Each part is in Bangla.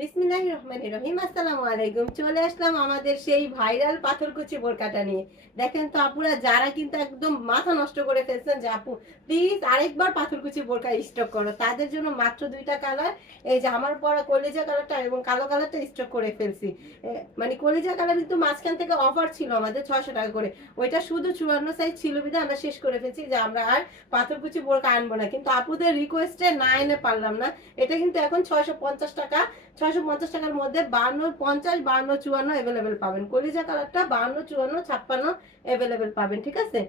বিসমিল্লাহির রহমানির রহিম। আসসালামু আলাইকুম। চলে আসলাম আমাদের সেই ভাইরাল পাথরকুচি বোরকাটা নিয়ে। দেখেন তো আপুরা, যারা কিন্তু একদম মাথা নষ্ট করে ফেলছেন যে আপু প্লিজ আরেকবার পাথরকুচি বোরকা স্টক করো, তাদের জন্য মাত্র দুইটা কালার, এই যে আমার পরা কলিজা কালারটা এবং কালো কালারটা স্টক করে ফেলছি। মানে কলিজা কালার কিন্তু মাঝখান থেকে অফার ছিল আমাদের 600 টাকা করে, ওইটা শুধু 54 সাইজ ছিল বিধায় আমরা শেষ করে ফেলছি যে আমরা আর পাথরকুচি বোরকা আনবো না। কিন্তু আপুদের রিকোয়েস্টে না এনে পারলাম না। এটা কিন্তু এখন 650 টাকা, 650 টাকার মধ্যে 52, 50, 52, 54 অ্যাভেলেবেল পাবেন। কলিজা কালারটা 52, 54, 56 অ্যাভেলেবেল পাবেন, ঠিক আছে।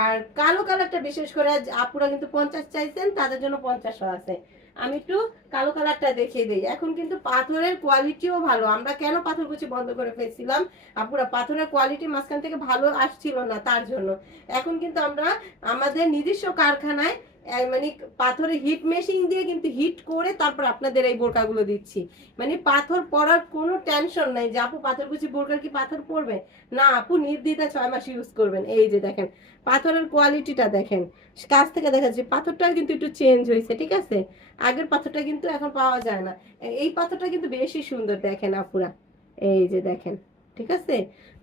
আর কালো কালারটা বিশেষ করে আপুরা কিন্তু 50 চাইছেন, তাদের জন্য 50ও আছে। আমি একটু কালো কালারটা দেখিয়ে দিই। এখন কিন্তু পাথরের কোয়ালিটিও ভালো। আমরা কেন পাথরকুচি বন্ধ করে ফেলছিলাম আপুরা, পাথরের কোয়ালিটি মাঝখান থেকে ভালো আসছিল না, তার জন্য। এখন কিন্তু আমরা আমাদের নিজস্ব কারখানায় মানে পাথরে হিট মেশিন দিয়ে কিন্তু হিট করে তারপর আপনাদের এই বোরকাগুলো দিচ্ছি। মানে পাথর পড়ার কোনো টেনশন নাই যে আপু পাথরকুচি বোরকার কি পাথর পড়বে না, আপু নির্দ্বিধায় 6 মাস ইউজ করবেন। এই যে দেখেন পাথরের কোয়ালিটিটা দেখেন, কাছ থেকে দেখা যাচ্ছে পাথরটা কিন্তু একটু চেঞ্জ হয়েছে, ঠিক আছে। আগের পাথরটা কিন্তু এখন পাওয়া যায় না। এই পাথরটা কিন্তু বেশি সুন্দর, দেখেন আপুরা, এই যে দেখেন, ঠিক আছে।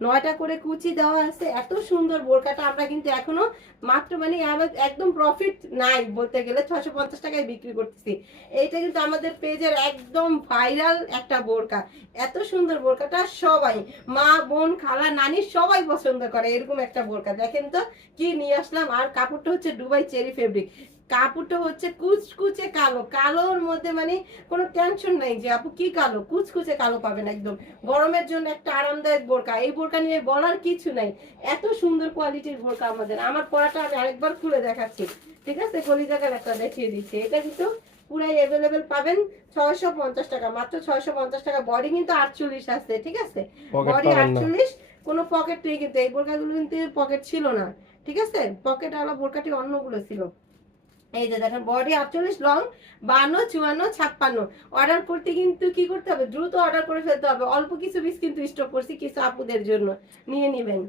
9টা করে কুচি দেওয়া আছে। এত সুন্দর বোরকাটা আমরা কিন্তু এখনো মাত্র মানে একদম প্রফিট নাই বলতে গেলে, 650 টাকায় বিক্রি করতেছি। এইটা কিন্তু আমাদের পেজের একদম ভাইরাল একটা বোরকা। এত সুন্দর বোরকাটা সবাই, মা বোন খালা নানি সবাই পছন্দ করে এরকম একটা বোরকা। দেখেন তো কি নিয়ে আসলাম। আর কাপড়টা হচ্ছে দুবাই চেরি ফেব্রিক। কাপড়টা হচ্ছে কুচকুচে কালো, কালোর মধ্যে মানে কোনো টেনশন নাই যে আপু কি কালো, কুচকুচে কালো পাবেন একদম। গরমের জন্য একটা আরামদায়ক বোরকা, এই বোরকা নিয়ে বলার কিছু নাই। এত সুন্দর কোয়ালিটির বোরকা আমাদের। আমার পরাটা আমি আরেকবার খুলে দেখাচ্ছি, ঠিক আছে। কলিজা কালারটা দেখিয়ে দিচ্ছি। এটা কিন্তু পুরাই অ্যাভেলেবেল পাবেন 650 টাকা, মাত্র 650 টাকা। বডি কিন্তু 48 আছে, ঠিক আছে। পকেট বডি পাবেন না। 48, কোনো পকেট নেই কিন্তু। এই বোরকাগুলো কিন্তু পকেট ছিল না, ঠিক আছে। পকেট আলা বোরকাটি অন্যগুলো ছিল। এই যে দেখেন বডি 48, লং 52, 54, 56। অর্ডার করতে কিন্তু কি করতে হবে, দ্রুত অর্ডার করে ফেলতে হবে। অল্প কিছু পিস কিন্তু স্টক করছি কিছু আপুদের জন্য, নিয়ে নেবেন।